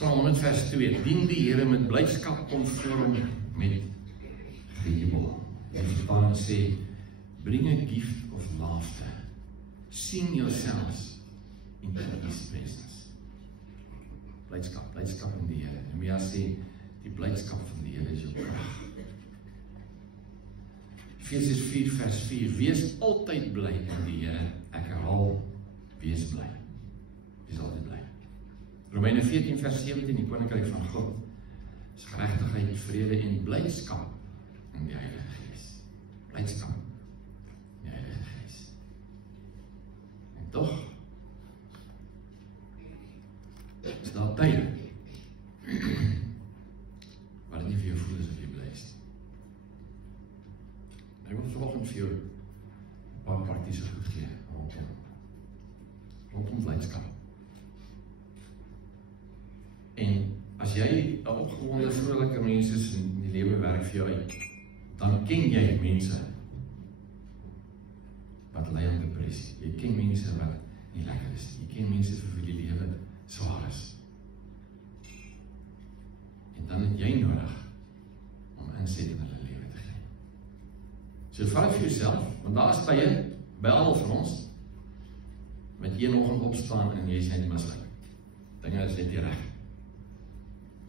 Psalm 100 vers 2, dien die Here met blydskap konform met gejubel. Die vertaling sê, bring a gift of laughter. Sing yourselves into His presence. Blydskap in die Here. Jeremia sê, die blydskap van die Here is jou krag. Efesiërs 4 vers 4, wees altyd bly in die Here. Ek herhaal, wees bly. Wees altyd bly. Romeine 14 vers 17, die koninkryk van God is geregtigheid, vrede en blydskap in die Heilige Gees. Blydskap in die Heilige Gees. En tog is daar tye waar dit nie vir jou voel asof jy bly is. Ek wil vanoggend vir jou 'n paar praktiese goed gee rondom blydskap. En as jy 'n opgewonde, vrolike mens is en die lewe werk vir jou uit, dan ken jy mense wat ly aan depressie. Jy ken mense wat nie lekker is. Jy ken mense vir wie die lewe swaar is. En dan het jy nodig om inset in hulle lewe te gee. So vat vir jouself, want daar is tye by almal van ons met een oggend opstaan en jy is net mislik. Dinge is net nie reg.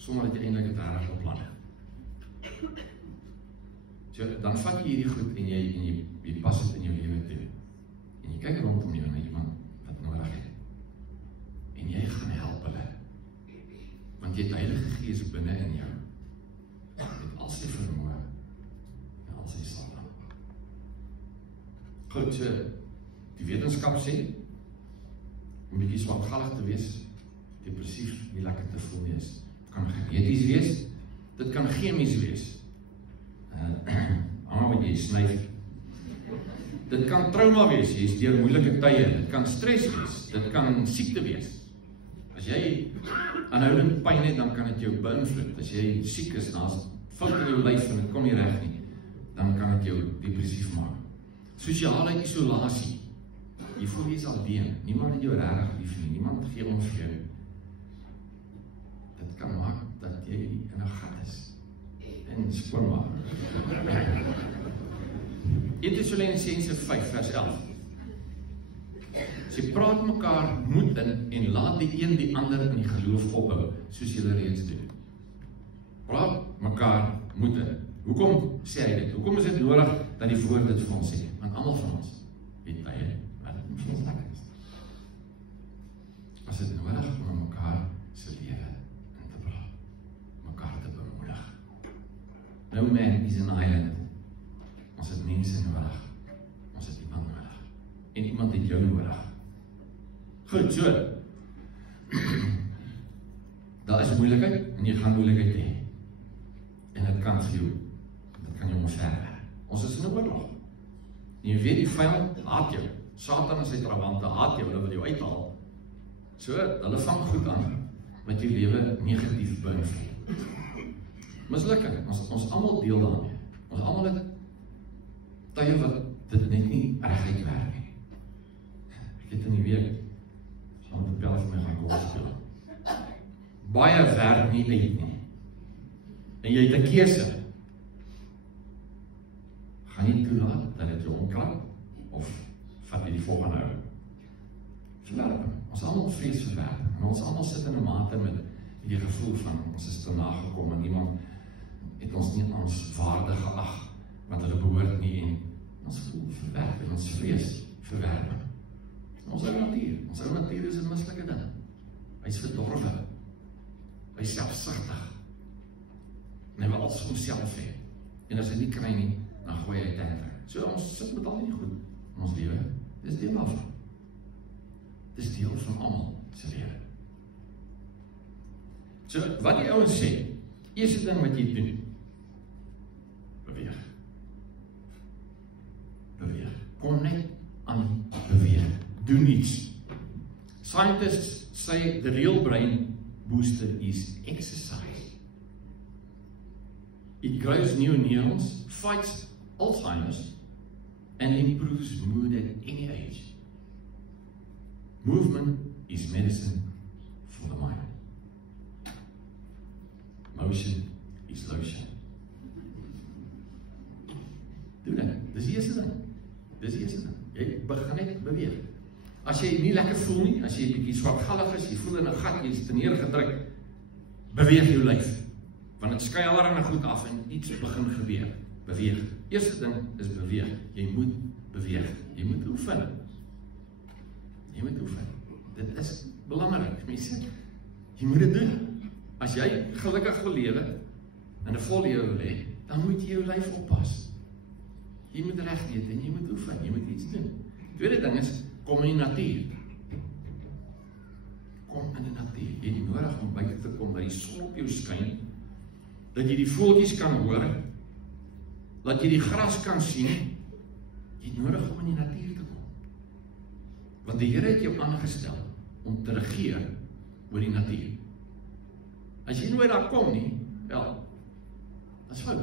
Sonder dat jy eintlik het reg beplan. So, dan vat jy hierdie goed en jy pas dit in jou lewe toe. En jy kyk rondom jou na iemand wat nodig het. En jy gaan help hulle. Want jy het die Heilige Gees binne in jou. Met al sy vermoë en al sy salwing. Goed, so, die wetenskap sê, om 'n bietjie swaargallig te wees, depressief, nie lekker te voel nie is. Dit kan geneties wees, dit kan chemies wees. Wat jy snyf. Dit kan trauma wees, jy is deur moeilike tye, dit kan stres wees, dit kan siekte wees. As jy aanhoudend pyn het, dan kan dit jou beïnvloed. As jy siek is, dan is fout in jou lyf en dit kom nie reg nie, dan kan dit jou depressief maak. Sosiale isolasie. Jy voel jy is alleen, niemand het jou regtig lief nie, niemand gee om vir jou. Dit kan maak dat jy in 'n gat is en skoonmaak. 1 Tessalonisense 5 vers 11. Sy praat mekaar moed in en laat die een die ander in die geloof opbou, soos julle reeds doen. Praat mekaar moed in. Hoekom sê hy dit? Hoekom is dit nodig dat die woord dit vir ons sê? Want almal van ons het tye wat dit vir ons lekker is. As dit nodig om mekaar se lewe in te praat, mekaar te bemoedig. No man is an island. Ons het mense nodig. Ons het iemand nodig. En iemand het jou nodig. Goed, so. Daar is moeilikheid en jy gaan moeilikheid hê. En dit kan vir jou, dit kan jou omverwerp. Ons is in 'n oorlog. En jy weet die vyand haat jou. Satan en sy trawante haat jou, hulle wil jou uithaal. So, hulle vang goed aan met jou lewe negatief beïnvloed. Mislukking, ons almal deel daarmee. Ons almal het tye wat dit net nie reguit werk nie. Ek het in die week saam met die bel vir my gaan golf speel. Baie werk nie uit nie. En jy het 'n keuse. Gaan jy toelaat dat dit jou omkrap of vat jy die volgende ou? Verwerping. Ons almal vrees verwerping. En ons almal sit in 'n mate met die gevoel van ons is te nagekom en iemand het ons nie ons waarde geag wat hulle behoort nie en ons voel verwerping, ons vrees verwerping. Ons ou natuur is 'n mislike ding. Hy's verdorwe. Hy's selfsugtig. En hy wil alles vir homself hê. En as hy nie kry nie, dan gooi hy tenter. So ons sit met al die goed in ons lewe. Dis deel daarvan. Dis deel van almal se lewe. So wat die ouens sê, eerste ding wat jy doen, beweeg. Beweeg. Kom net aan beweeg. Doen iets. Scientists say the real brain booster is exercise. It grows new neurons, fights Alzheimer's, and improves mood at any age. Movement is medicine for the mind. motion is lotion. Doe dit, dis die eerste ding. Dis die eerste ding. Jy begin net beweeg. As jy nie lekker voel nie, as jy 'n bietjie swartgallig is, jy voel in 'n gat, jy is te neergedruk, beweeg jou lyf. Want dit skei allerlei goed af en iets begin gebeur. Beweeg. Eerste ding is beweeg. Jy moet beweeg. Jy moet oefen. Jy moet oefen. Dit is belangrik, mense. Jy moet dit doen. As jy gelukkig wil lewe en 'n vol lewe wil hê, dan moet jy jou lyf oppas. Jy moet reg eet en jy moet oefen. Jy moet iets doen. Tweede ding is, kom in die natuur. Kom in die natuur. Jy het nodig om buite te kom, dat die son op jou skyn, dat jy die voeltjies kan hoor, dat jy die gras kan sien. Jy het nodig om in die natuur te kom. Want die Here het jou aangestel om te regeer oor die natuur. As jy nooit daar kom nie, wel, dat is fout.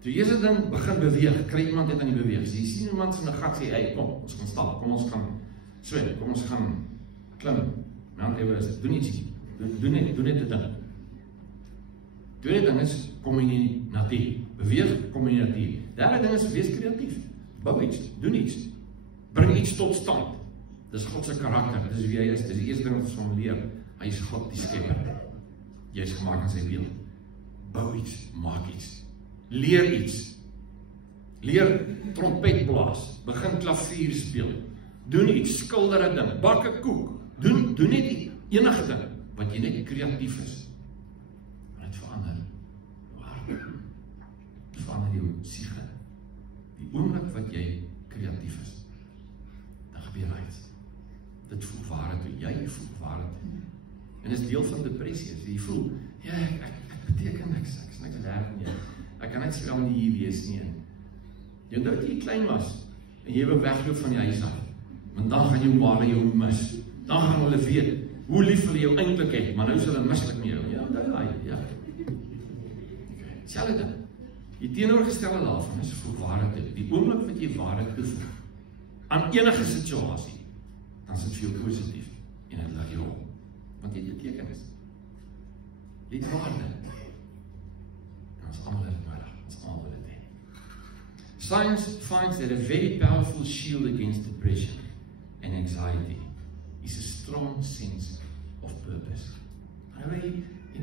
So die eerste ding, begin beweeg, kry iemand net aan die beweeg. Jy sien iemand in 'n gat, sê, hey, kom, ons gaan stap, kom ons gaan swem, kom ons gaan klim, Mount Everest, doen iets, doen net 'n ding. Tweede ding is, kom in die natuur, beweeg, kom in die natuur. Derde ding is, wees kreatief, bou iets, doen iets, bring iets tot stand. Dis God se karakter, dis wie hy is, dis die eerste ding wat ons van leer, hy is God die skepper, jy is gemaak in sy beeld. Bou iets, maak iets, leer iets, leer trompet blaas, begin klavier speel, doen iets, skilder 'n ding, bak 'n koek, doen net enige ding, wat jy net kreatief is. Maar dit verander jou hart, dit verander jou siege. Die oomblik wat jy kreatief is, dan gebeur iets. Dit voeg waarheid toe, jy voeg waarheid toe. En dit is deel van depressie, as jy voel, ja, ek beteken niks, ek is niks werd nie, ek kan net swel nie hier wees nie. Jy onthou toe jy klein was, en jy wil wegloop van die huis af, want dan gaan jou ma jou mis, dan gaan hulle weet, hoe lief hulle jou eintlik het, maar nou is hulle mislik met jou, ja, onthou daai, ja. Selfde ding, die teenoorgestelde daarvan is voeg waarheid toe, die oomblik wat jy waarheid toevoeg, aan enige situasie, dan is dit vir jou positief, en dit lig jou op, want jy het betekenis. Jy het waarde. En ons almal het nodig, ons almal wil dit hê. Science finds that a very powerful shield against depression and anxiety is a strong sense of purpose.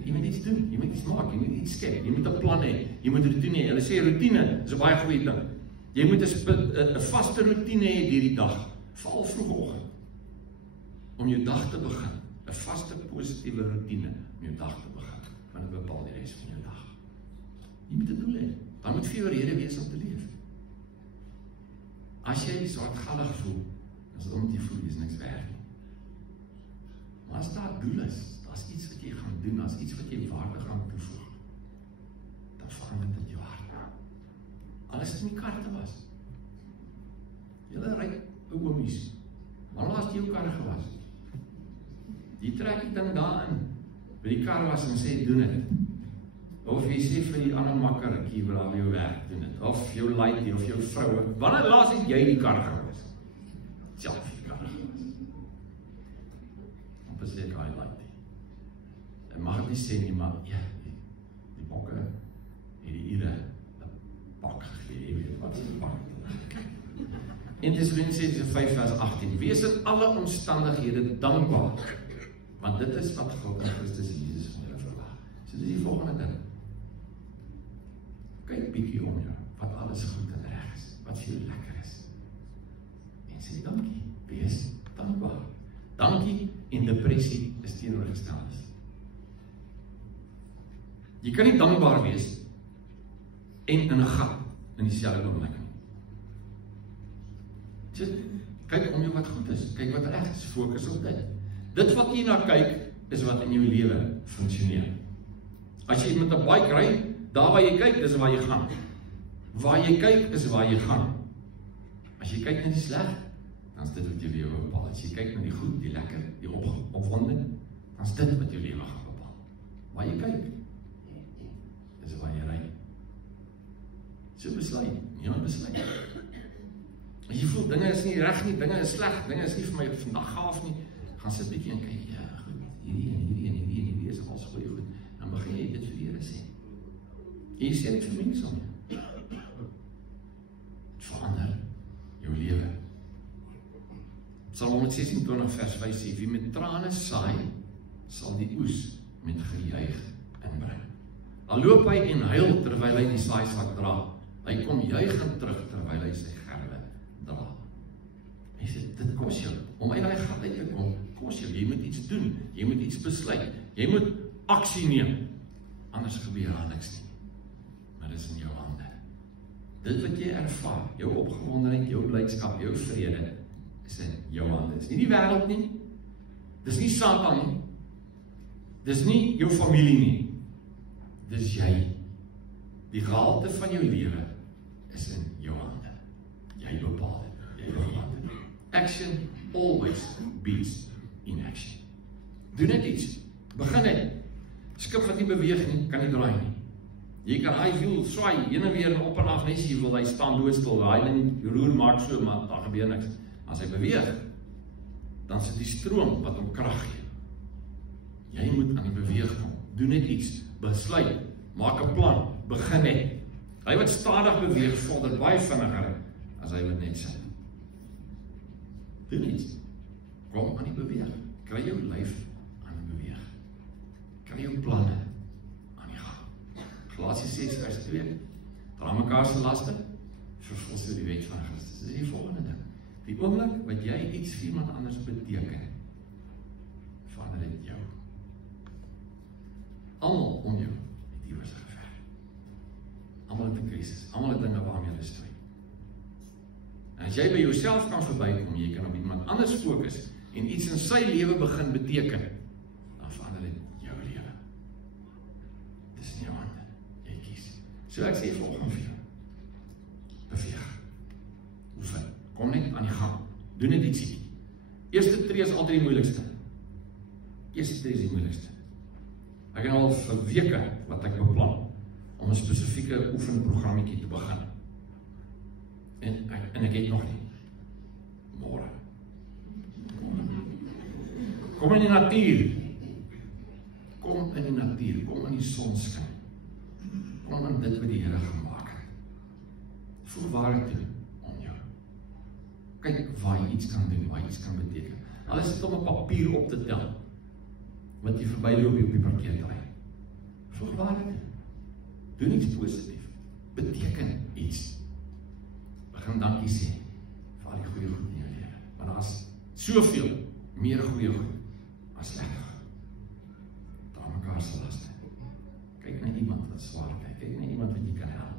Jy moet iets doen, jy moet iets maak, jy moet iets skep, jy moet 'n plan hê, jy moet routine hê. Hulle sê routine is 'n baie goeie ding. Jy moet 'n vaste routine hê deur die dag, veral vroegoggend, om jou dag te begin. 'n Vaste positiewe routine om jou dag te begin, want dit bepaal die res van jou dag. Jy moet 'n doel hê. Daar moet vir jou rede wees om te leef. As jy swartgallig voel, is dit omdat jy voel jy is niks werd nie. Maar as daar 'n doel is, daar's iets wat jy gaan doen, daar's iets wat jy waarde gaan toevoeg, dan verander dit jou hart. Alles het in die kar te was. Julle ry ou oomies. Wanneer laas jy jou kar gewas? Jy trek die ding daarin, by die kar was en sê, doen het. Of jy sê vir die ander makkertjie waar jou werk doen het, of jou laaitjie, of jou vroue, wanneer laas het jy die kar gewas? Self die kar gewas. Op is dit hy laaitjie. En mag het nie sê nie, maar ja, die bokke het die ure een pak gegee, jy weet wat is die pak? In Thessalonians 5 vers 18, wees in alle omstandighede dankbaar, want dit is wat God in Christus Jesus van julle verwag. So dit is die volgende ding. Kyk bietjie om jou, wat alles goed en reg is, wat vir jou lekker is. En sê dankie, wees dankbaar. Dankie en depressie is teenoorgesteld. Jy kan nie dankbaar wees en in 'n gat in dieselfde oomblik. Kyk om jou wat goed is, kyk wat reg is, fokus op dit. Dit wat jy na kyk, is wat in jou lewe funksioneer. As jy met 'n bike ry, daar waar jy kyk, dis waar jy gaan. Waar jy kyk, is waar jy gaan. As jy kyk na die sleg, dan is dit wat jou lewe bepaal. As jy kyk na die goed, die lekker, die opwinding, dan is dit wat jou lewe gaan bepaal. Waar jy kyk, dis waar jy ry. So besluit, niemand besluit. As jy voel, dinge is nie reg nie, dinge is sleg, dinge is nie vir my vandag gaaf nie, gaan sit bietjie en kyk, ja, goed, hierdie is alles goeie goed, dan Jy sê dit vir mense om jou. Verander jou lewe. Psalm 126 vers 5 sê, wie met trane saai, sal die oes met gejuig inbring. Al loop hy en huil terwyl hy die saaisak dra. Hy kom juigend terug terwyl hy sy gerwe dra. Hy sê, dit kos jou. Om uit die gat uit te kom, kos jou. Jy moet iets doen. Jy moet iets besluit. Jy moet aksie neem. Anders gebeur daar niks nie. Maar dit is in jou hande. Dit wat jy ervaar, jou opgewondenheid, jou blydskap, jou vrede, is in jou hande. Dis nie die wêreld nie. Dis nie Satan nie. Dis nie jou familie nie. Dis jy. Die gehalte van jou lewe is in jou hande. Jy bepaal dit. Jy bepaal dit. Action always beats inaction. Doen net iets. Begin net. Skip wat nie beweeg nie, kan nie draai nie. Jy kan hy wiel swaai, heen en weer op en af, net jy wil, hy staan doodstil, hy ding roer maak so, maar daar gebeur niks. As hy beweeg, dan sit die stroom wat hom krag gee. Jy moet aan die beweeg kom. Doen net iets, besluit, maak 'n plan, begin net. Hy wat stadig beweeg, vorder baie vinniger as hy wat net sit. Doen iets. Kom aan die beweeg. Kry jou lyf aan die beweeg. Kry jou planne aan die gang. Galasiërs 6 vers 2. Dra mekaar se laste, vervul so die wet van Christus. Dit is die volgende ding. Die oomblik wat jy iets vir iemand anders beteken, verander dit jou. Almal om jou het iewers geveg. Almal het 'n krisis, almal het dinge waarmee hulle stry. En as jy by jouself kan verbykom, jy kan op iemand anders fokus en iets in sy lewe begin beteken, dan verander dit jou lewe. Dis in jou hande. Jy kies. So ek sê volgende vir jou. Beweeg. Oefen. Kom net aan die gang. Doen net ietsie. Eerste tree is altyd die moeilikste. Eerste tree is die moeilikste. Ek het al vir weke wat ek beplan om 'n spesifieke oefenprogrammetjie te begin. En ek het nog nie. Môre. Kom in die natuur. Kom in die natuur. Kom in die sonskyn. Kom in dit wat die Here gemaak het. Voel waar dit toe om jou. Kyk waar jy iets kan doen, waar jy iets kan beteken. Al is dit om 'n papier op te tel, wat jy verbyloop op die parkeerterrein. Voel waar dit toe. Doen iets positief. Beteken iets. Begin dankie sê vir al die goeie goed in jou lewe. Want daar is soveel meer goeie goed as slegte goed. Dra mekaar se laste. Kyk na iemand wat swaar kyk. Kyk na iemand wat jy kan help.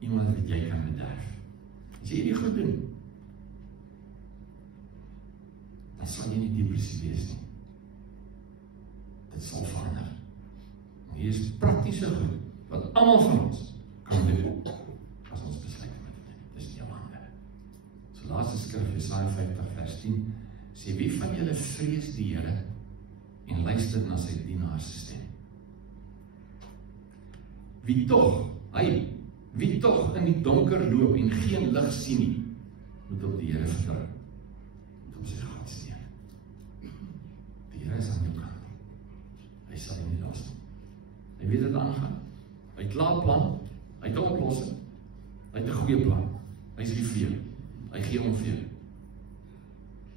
Iemand wat jy kan bederf. As jy hierdie goed doen, dan sal jy nie depressie wees nie. Dit sal verander. En hier is praktiese goed wat almal van ons kan doen as ons besluit om dit te doen. Dis in jou hande. So laaste skrif Jesaja 50 vers 10 sê, wie van julle vrees die Here en luister na sy dienaar se stem? Wie tog in die donker loop en geen lig sien nie, moet op die Here vertrou. Moet op sy God steun. Die Here is aan jou kant. Hy sal jou nie los nie. Hy weet wat aangaan. Hy het 'n klaar plan, hy het 'n oplossing, hy het 'n goeie plan. Hy is lief vir jou. Hy gee hom vir jou.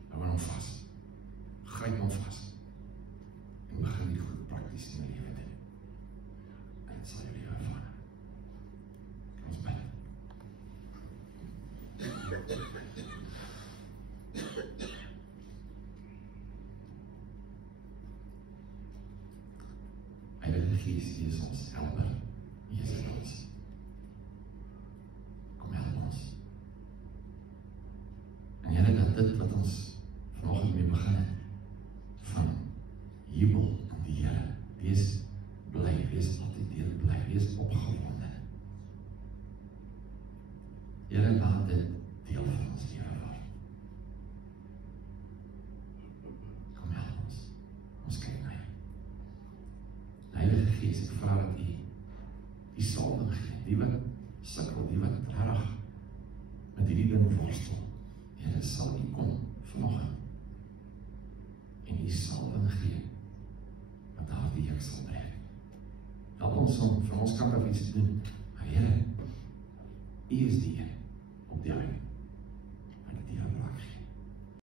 Hou hom vas. Gryp hom vas. En begin die goed prakties in jou lewe doen. En dit sal jou lewe verander. Kom ons bid. Heilige Gees, U is ons helper. U is in ons. Kom help ons. En Here, dat dit wat ons vanoggend mee begin het, van jubel aan die Here, wees bly, wees altyd deel bly, wees opgewonde. Here, laat dit deel van ons lewe word. Kom help ons. Ons kyk na U. Heilige Gees, ek vra dat U salwing gee, die wat sukkel, die wat regtig met hierdie ding worstel. Here, sal U kom vanoggend en U salwing gee wat daardie juk sal breek. Help ons om van ons kant af iets te doen is die